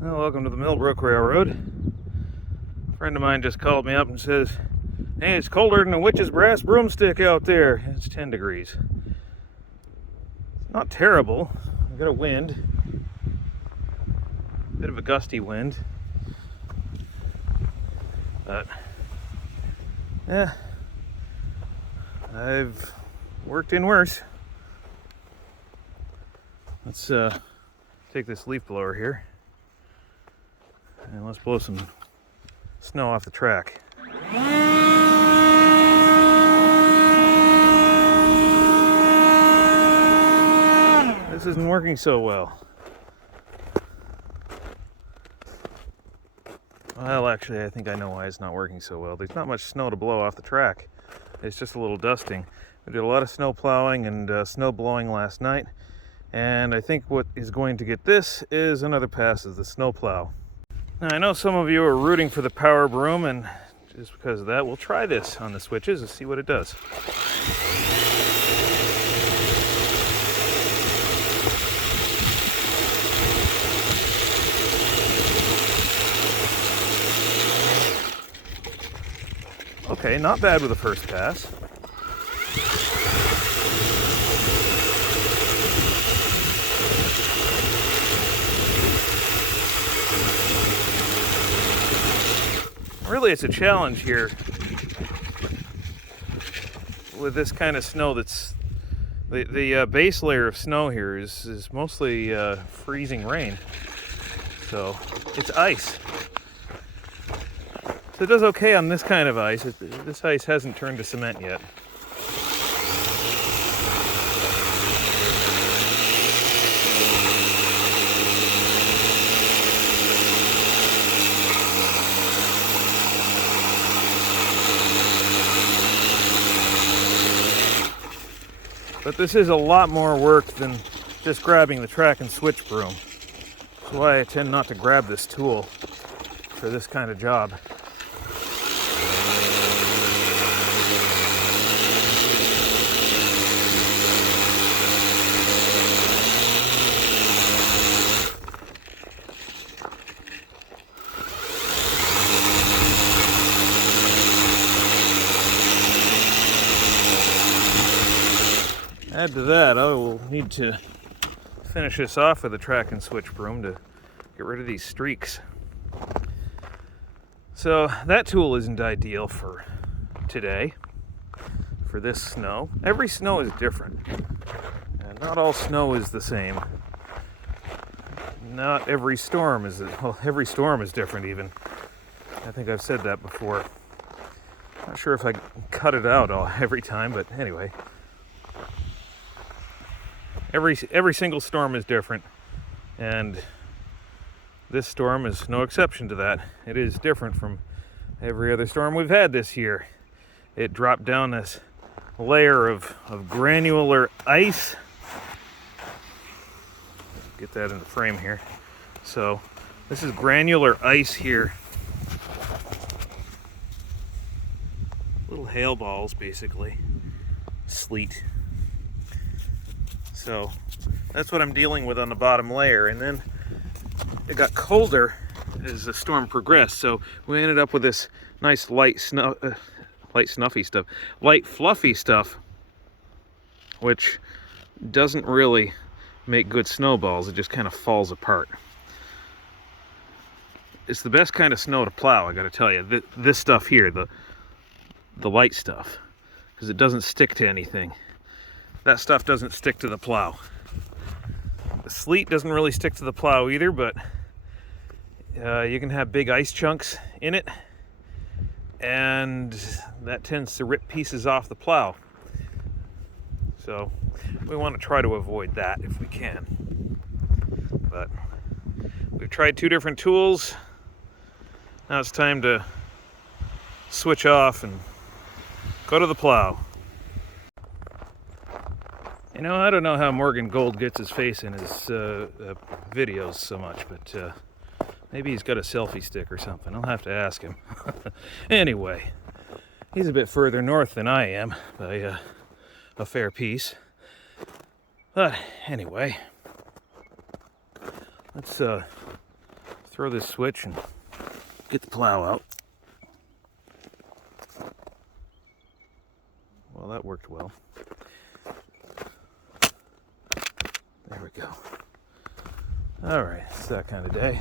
Well, welcome to the Millbrook Railroad. A friend of mine just called me up and says, "Hey, it's colder than a witch's brass broomstick out there." It's 10 degrees. It's not terrible. We've got a wind. Bit of a gusty wind. But, yeah. I've worked in worse. Let's take this leaf blower here. And let's blow some snow off the track. This isn't working so well. Well, actually, I think I know why it's not working so well. There's not much snow to blow off the track. It's just a little dusting. We did a lot of snow plowing and snow blowing last night. And I think what is going to get this is another pass of the snow plow. Now, I know some of you are rooting for the power broom, and just because of that, we'll try this on the switches and see what it does. Okay, not bad with the first pass. Really, it's a challenge here with this kind of snow. That's the base layer of snow here is mostly freezing rain, so it's ice. So it does okay on this kind of ice. This ice hasn't turned to cement yet. But this is a lot more work than just grabbing the track and switch broom. That's why I tend not to grab this tool for this kind of job. Add to that, I will need to finish this off with a track and switch broom to get rid of these streaks. So that tool isn't ideal for today, for this snow. Every snow is different, and not all snow is the same. Not every storm is, well, every storm is different even. I think I've said that before. Not sure if I cut it out every time, but anyway. Every single storm is different, and this storm is no exception to that. It is different from every other storm we've had this year. It dropped down this layer of granular ice. Get that in the frame here. So this is granular ice here. Little hail balls, basically. Sleet. So that's what I'm dealing with on the bottom layer, and then it got colder as the storm progressed, so we ended up with this nice light fluffy stuff, which doesn't really make good snowballs. It just kind of falls apart. It's the best kind of snow to plow, I gotta tell you. This stuff here, the light stuff, because it doesn't stick to anything. That stuff doesn't stick to the plow. The sleet doesn't really stick to the plow either, but you can have big ice chunks in it, and that tends to rip pieces off the plow. So we want to try to avoid that if we can. But we've tried two different tools. Now it's time to switch off and go to the plow. You know, I don't know how Morgan Gold gets his face in his videos so much, but maybe he's got a selfie stick or something. I'll have to ask him. Anyway, he's a bit further north than I am by a fair piece. But anyway, let's throw throw this switch and get the plow out. Well, that worked well. There we go. All right, it's that kind of day.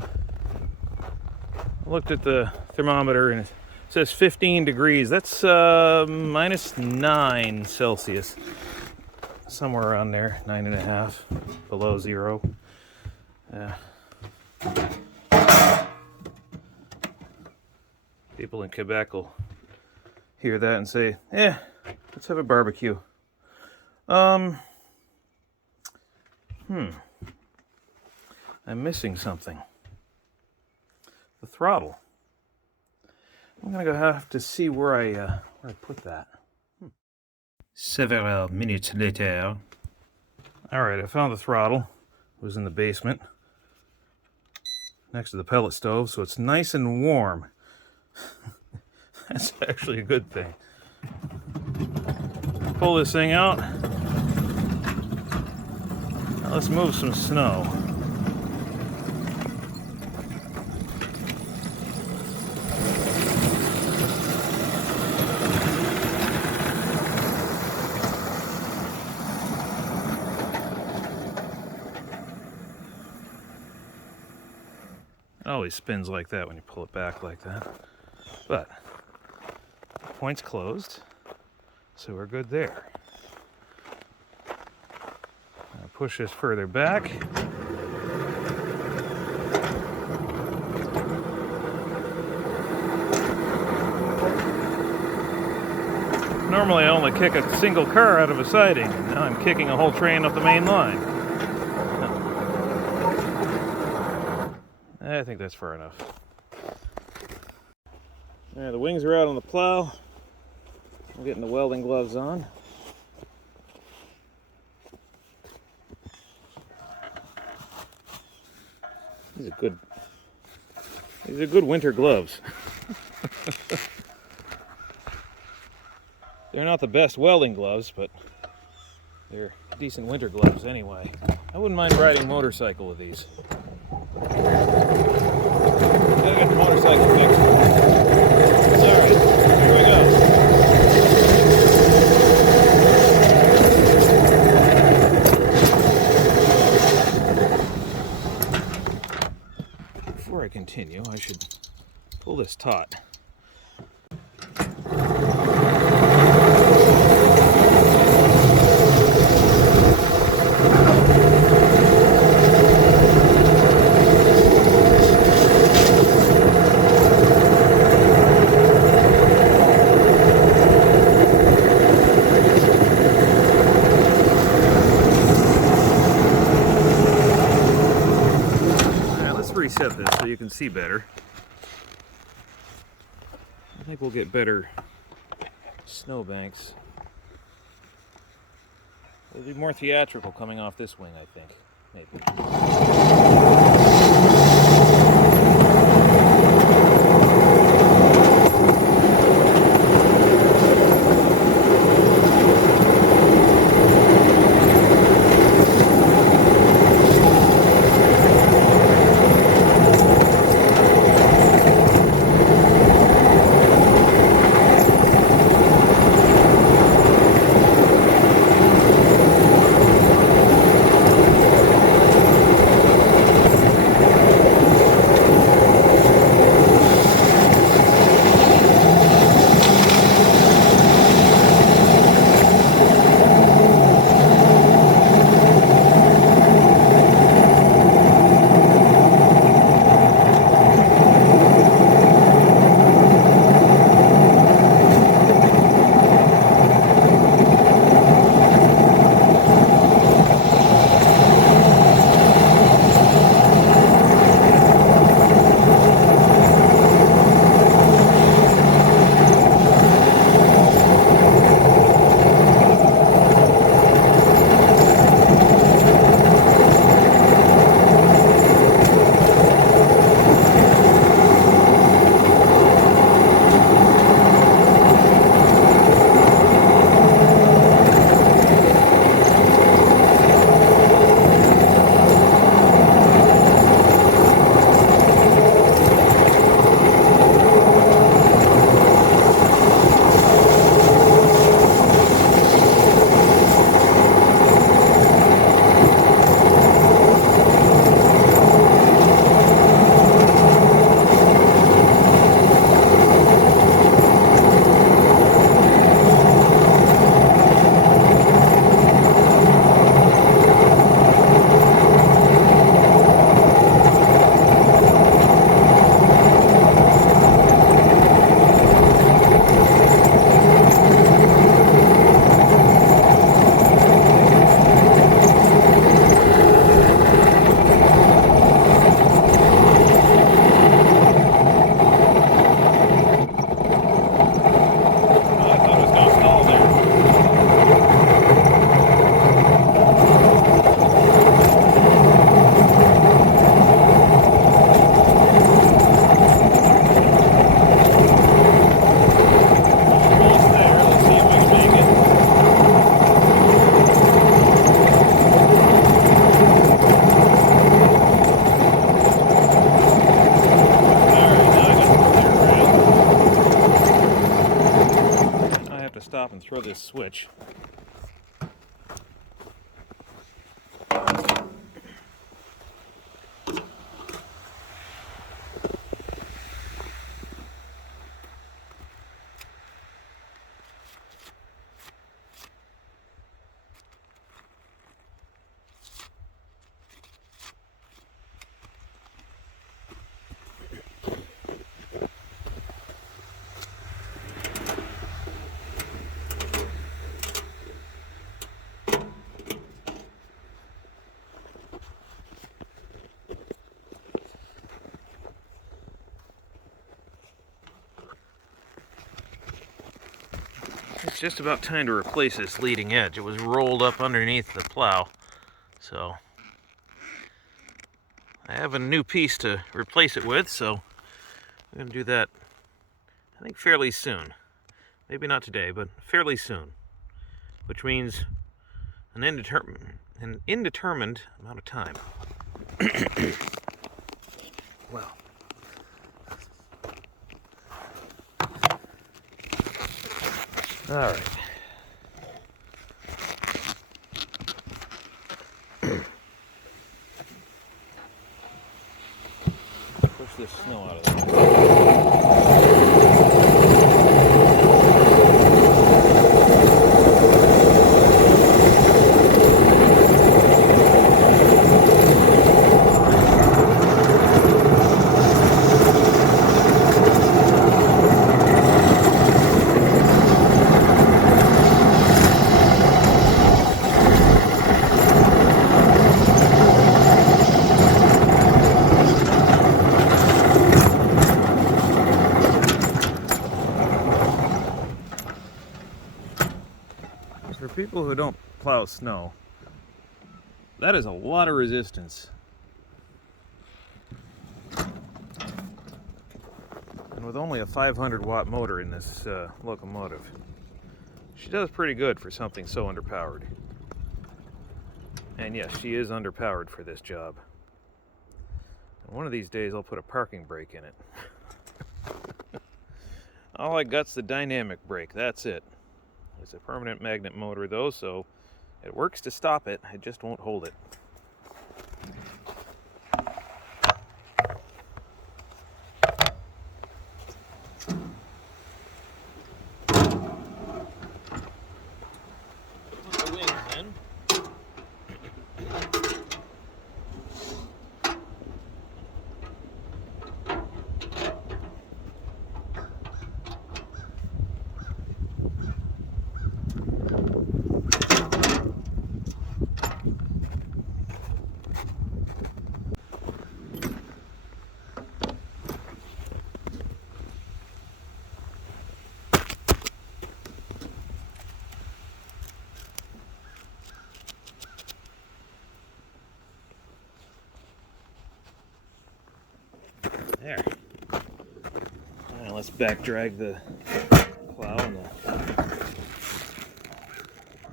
I looked at the thermometer and it says 15 degrees. That's -9 Celsius. Somewhere around there, 9.5, below zero. People in Quebec will hear that and say, let's have a barbecue. I'm missing something. The throttle. I'm gonna have to see where I put that. Several minutes later. All right, I found the throttle. It was in the basement, next to the pellet stove, so it's nice and warm. That's actually a good thing. Pull this thing out. Now let's move some snow. It always spins like that when you pull it back like that. But the point's closed, so we're good there. Now push this further back. Normally I only kick a single car out of a siding, and now I'm kicking a whole train up the main line. I think that's far enough. Yeah, the wings are out on the plow. I'm getting the welding gloves on. These are good winter gloves. They're not the best welding gloves, but they're decent winter gloves anyway. I wouldn't mind riding a motorcycle with these. Gotta get the motorcycle fixed. Alright, here we go. Before I continue, I should pull this taut. Reset this so you can see better. I think we'll get better snowbanks. It'll be more theatrical coming off this wing, I think. Maybe. throw this switch. It's just about time to replace this leading edge. It was rolled up underneath the plow, so I have a new piece to replace it with, so I'm going to do that, I think, fairly soon. Maybe not today, but fairly soon, which means an indeterminate amount of time. Well. All right. Push this snow out of there. For people who don't plow snow, that is a lot of resistance. And with only a 500 watt motor in this locomotive, she does pretty good for something so underpowered. And yes, she is underpowered for this job. And one of these days I'll put a parking brake in it. All I got's the dynamic brake, that's it. It's a permanent magnet motor though, so it works to stop it, it just won't hold it. The wings then. There. Now let's back drag the plow on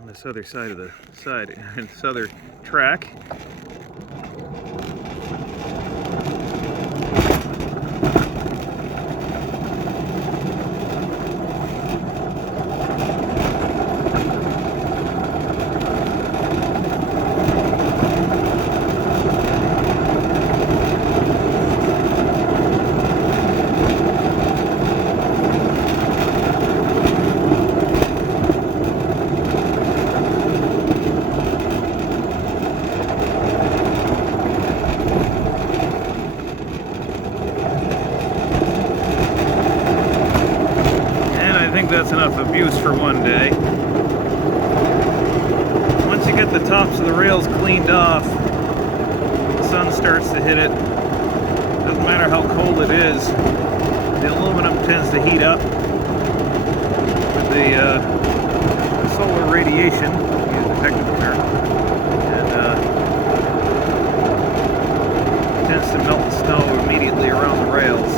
this other side of the this other track. That's enough abuse for one day. Once you get the tops of the rails cleaned off, the sun starts to hit it. Doesn't matter how cold it is, the aluminum tends to heat up with the solar radiation, to use the technical term, and tends to melt the snow immediately around the rails.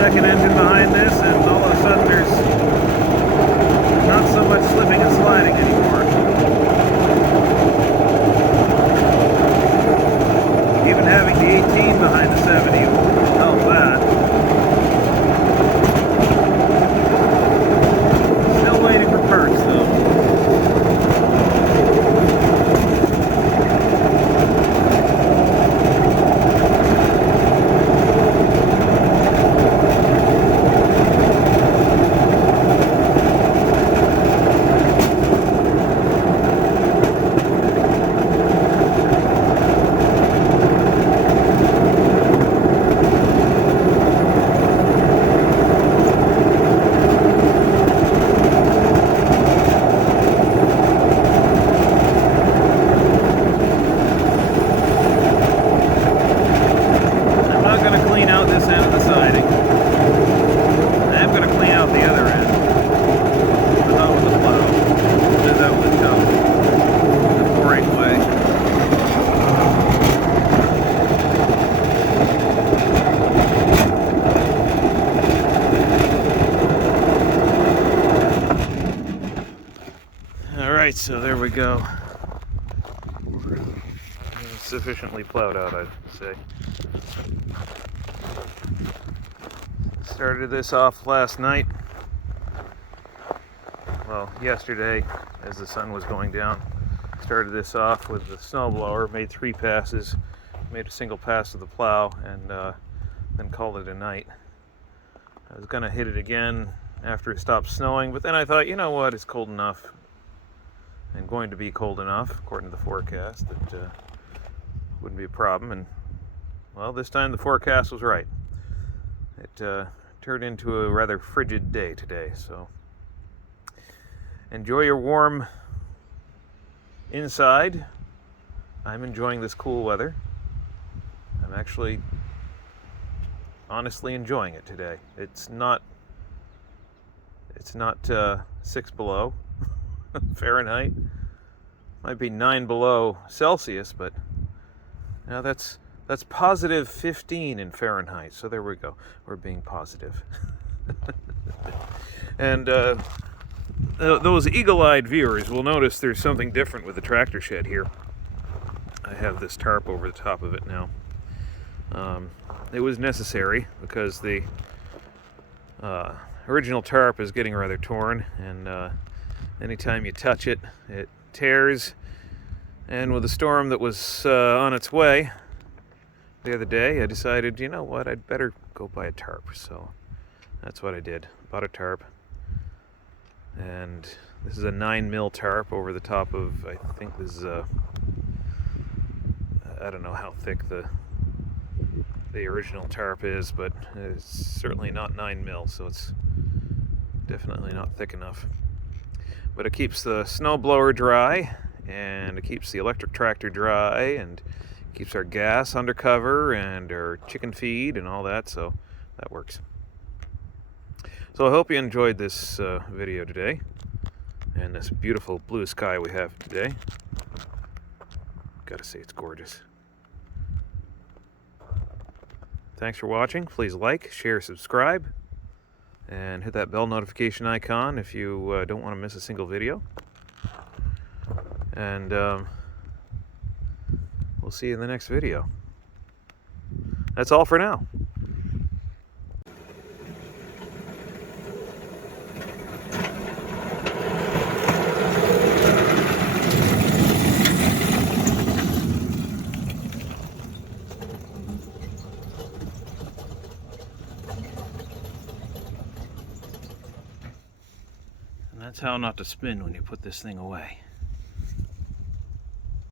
second engine behind this, and all of a sudden there's not so much slipping and sliding anymore. Even having the 18 behind the 70 will help that. Still waiting for parts though. Alright, so there we go. Sufficiently plowed out, I'd say. Started this off last night. Well, yesterday, as the sun was going down. Started this off with the snowblower, made 3 passes, made a single pass of the plow, and then called it a night. I was going to hit it again after it stopped snowing, but then I thought, you know what, it's cold enough. And going to be cold enough, according to the forecast, that wouldn't be a problem. And well, this time the forecast was right. It turned into a rather frigid day today, so enjoy your warm inside. I'm enjoying this cool weather. I'm actually honestly enjoying it today. It's not 6 below Fahrenheit. Might be 9 below Celsius, but now that's positive 15 in Fahrenheit. So there we go. We're being positive. And those eagle-eyed viewers will notice there's something different with the tractor shed here. I have this tarp over the top of it now. It was necessary because the original tarp is getting rather torn, and anytime you touch it, it tears. And with the storm that was on its way the other day, I decided, you know what, I'd better go buy a tarp. So that's what I did. Bought a tarp. And this is a 9mm tarp over the top of, I think this is a, I don't know how thick the original tarp is, but it's certainly not 9mm, so it's definitely not thick enough. But it keeps the snowblower dry, and it keeps the electric tractor dry, and keeps our gas under cover, and our chicken feed, and all that, so that works. So I hope you enjoyed this video today, and this beautiful blue sky we have today. Gotta say, it's gorgeous. Thanks for watching. Please like, share, subscribe, and hit that bell notification icon if you don't want to miss a single video. And we'll see you in the next video. That's all for now. And that's how not to spin when you put this thing away.